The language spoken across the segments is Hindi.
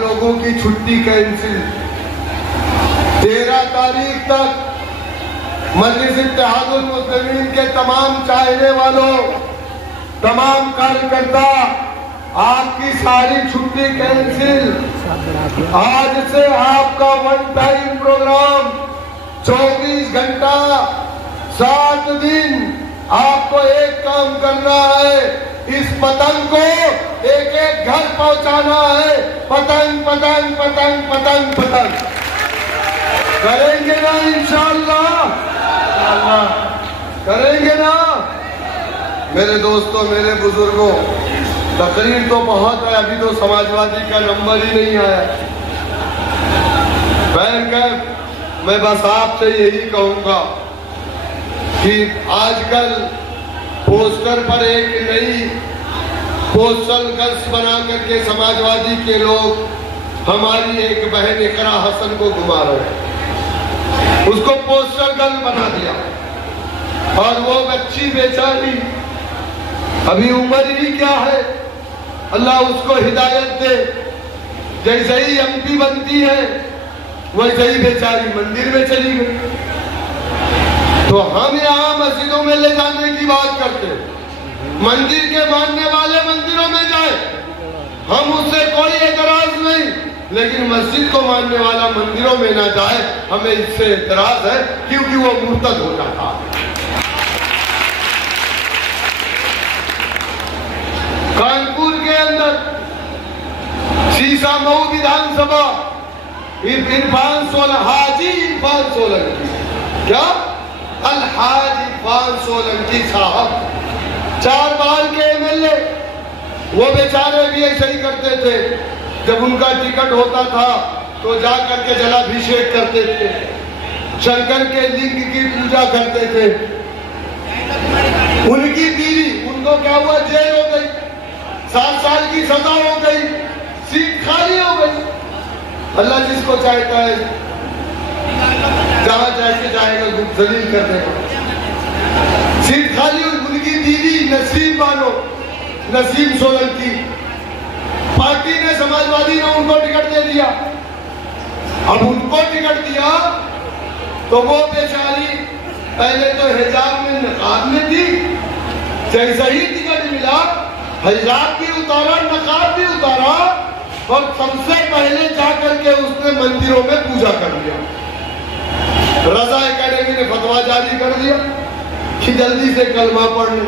लोगों की छुट्टी कैंसिल। 13 तारीख तक मजलिस इत्तेहादुल मुस्लिमीन के तमाम चाहने वालों, तमाम कार्यकर्ता, आपकी सारी छुट्टी कैंसिल। आज से आपका वन टाइम प्रोग्राम 24 घंटा 7 दिन आपको एक काम करना है, इस पतंग को एक एक घर पहुंचाना है। पतंग पतंग पतंग पतंग पतंग करेंगे ना इंशाअल्लाह? करेंगे ना? मेरे दोस्तों, मेरे बुजुर्गों, तकरीर तो बहुत है, अभी तो समाजवादी का नंबर ही नहीं आया। मैं बस आपसे यही कहूंगा कि आजकल पोस्टर पर एक नई पोस्टल गर्ल्स बना करके समाजवादी के लोग हमारी एक बहन इकरा हसन को घुमा रहे हैं। उसको पोस्टर गर्ल बना दिया और वो बच्ची बेचारी, अभी उम्र ही क्या है, अल्लाह उसको हिदायत दे। जैसे ही एमपी बनती है वैसे ही बेचारी मंदिर में चली गई। तो हम यहाँ मस्जिदों में ले जाने की बात करते हैं, मंदिर के मानने वाले मंदिरों में जाए, हम उससे कोई एतराज नहीं, लेकिन मस्जिद को मानने वाला मंदिरों में ना जाए, हमें इससे एतराज है, क्योंकि वो मुर्तद हो जाता है। कानपुर के अंदर शीशा मऊ विधानसभा इरफान सोलंकी, हाजी इरफान सोलंकी, क्या अलहाज इरफान सोलंकी साहब 4 बार के एमएलए, वो बेचारे भी ऐसे ही करते थे। जब उनका टिकट होता था तो जा करके जलाभिषेक करते थे, शंकर के लिंग की पूजा करते थे। उनकी बीवी, उनको क्या हुआ, जेल हो गई, 7 साल की सजा हो गई, सीट खाली हो गई। अल्लाह जिसको चाहता है जहां जैसे जाएगा जलील कर देगा। सीट खाली, उनकी बीवी नसीम बानो, नसीम सोलंकी, पार्टी ने, समाजवादी ने उनको टिकट दे दिया। अब उनको टिकट दिया तो वो बेचारी पहले तो हिजाब में, नकाब में थी, जैसा ही टिकट मिला हिजाब भी उतारा, नकाब भी उतारा, और सबसे पहले जाकर के उसने मंदिरों में पूजा कर लिया। रजा एकेडमी ने फतवा जारी कर दिया कि जल्दी से कलमा पढ़ लो।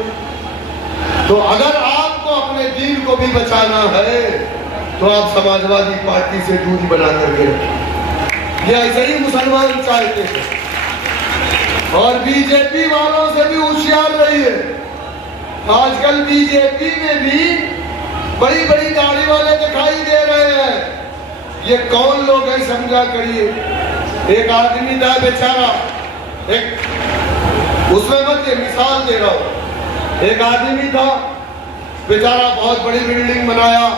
तो अगर आपको अपने दीन को भी बचाना है तो आप समाजवादी पार्टी से दूरी बना करके रखें। ये ऐसे ही मुसलमान चाहते हैं। और बीजेपी वालों से भी होशियार रहिए। आजकल बीजेपी में भी बड़ी बड़ी दाढ़ी वाले दिखाई दे रहे हैं। ये कौन लोग हैं समझा करिए। एक आदमी था बेचारा, एक उसमें मत ये मिसाल दे रहा हूं, एक आदमी था बेचारा, बहुत बड़ी बिल्डिंग बनाया,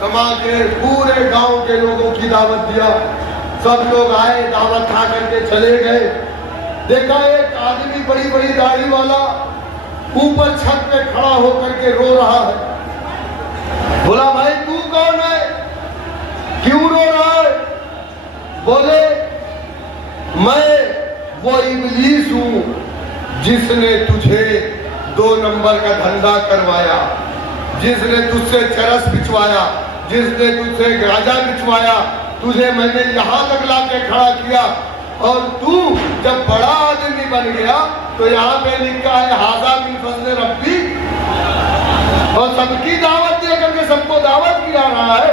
कमा के पूरे गांव के लोगों की दावत दिया, सब लोग आए, दावत खा करके चले गए। देखा एक आदमी बड़ी बड़ी दाढ़ी वाला ऊपर छत पे खड़ा होकर के रो रहा है। बोला भाई तू कौन है, क्यों रो रहा है? बोले मैं वो इब्लीस हूं जिसने तुझे 2 नंबर का धंधा करवाया, जिसने तुझसे चरस बिछवाया, जिसने तुझसे गांजा बिछवाया, तुझे मैंने यहां तक लाके खड़ा किया, और तू जब बड़ा आदमी बन गया तो यहाँ पे लिखा है हाजा मिन फज़्ल रब्बी, और सबकी दावत दे करके सबको दावत किया रहा है,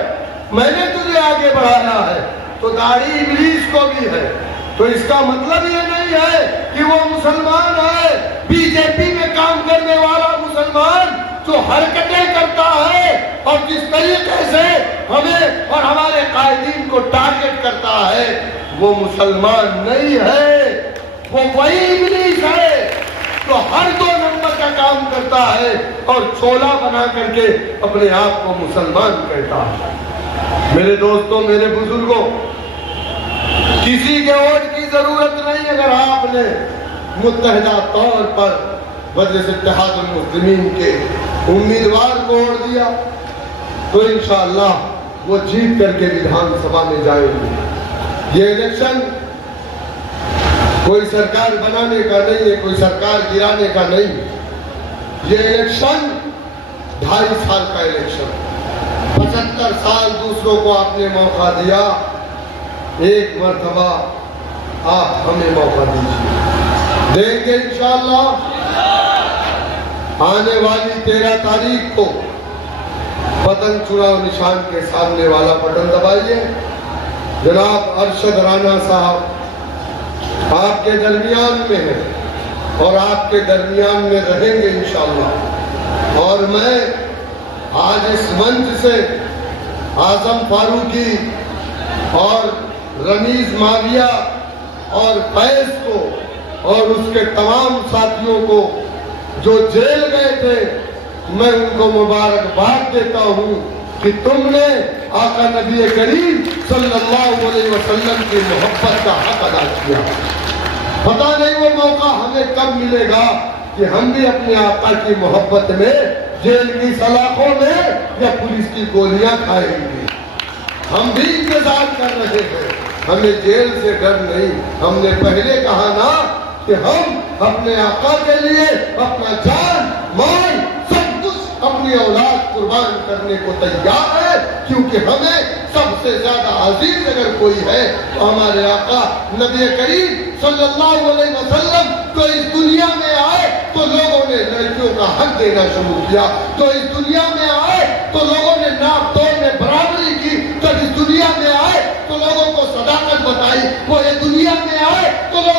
मैंने तुझे आगे बढ़ाया है। तो दाढ़ी इब्लीस को भी है। तो इसका मतलब ये नहीं है कि वो मुसलमान है। बीजेपी में काम करने वाला मुसलमान जो हरकतें करता है और जिस तरीके से हमें और हमारे कायदीन को टारगेट करता है, वो मुसलमान नहीं है, वो वही इब्लीस है जो हर 2 नंबर का काम करता है और चोला बना करके अपने आप को मुसलमान कहता है। मेरे दोस्तों, मेरे बुजुर्गों, किसी के वोट की जरूरत नहीं। अगर आपने मुत्तहिदा तौर पर मजलिस इत्तेहादुल मुस्लिमीन के उम्मीदवार को वोट दिया तो इंशाअल्लाह वो जीत करके विधानसभा में जाएंगे। ये इलेक्शन कोई सरकार बनाने का नहीं है, कोई सरकार गिराने का नहीं। ये इलेक्शन 2.5 साल का इलेक्शन, 75 साल दूसरों को आपने मौका दिया, एक मर्तबा आप हमें मौका दीजिए, देंगे इंशाअल्लाह। आने वाली 13 तारीख को पतंग चुनाव निशान के सामने वाला बटन दबाइए। जनाब अरशद राना साहब आपके दरमियान में है और आपके दरमियान में रहेंगे इंशाअल्लाह। और मैं आज इस मंच से आजम फारूकी और रमीज माविया और फैज को और उसके तमाम साथियों को जो जेल गए थे, मैं उनको मुबारकबाद देता हूँ कि तुमने आका नबी करीम सल्लल्लाहु अलैहि वसल्लम की मोहब्बत का हक अदा किया। पता नहीं वो मौका हमें कब मिलेगा कि हम भी अपने आका की मोहब्बत में जेल की सलाखों में या पुलिस की गोलियां खाएंगे। हम भी इंतजार कर रहे हैं, हमें जेल से डर नहीं। हमने पहले कहा ना कि हम अपने आका के लिए अपना जान माल सब कुछ अपनी औलाद कुर्बान करने को तैयार है, क्योंकि हमें सबसे ज्यादा अजीज अगर कोई है तो हमारे आका नबी करीम सल्लल्लाहु अलैहि वसल्लम। तो इस दुनिया में आए तो लोगों ने लड़कियों का हक देना शुरू किया, तो इस दुनिया में आए तो लोगों ने नाप तोड़ में बराबरी की, तो इस दुनिया में आए तो लोगों को सदाकत बताई, वो ये दुनिया में आए तो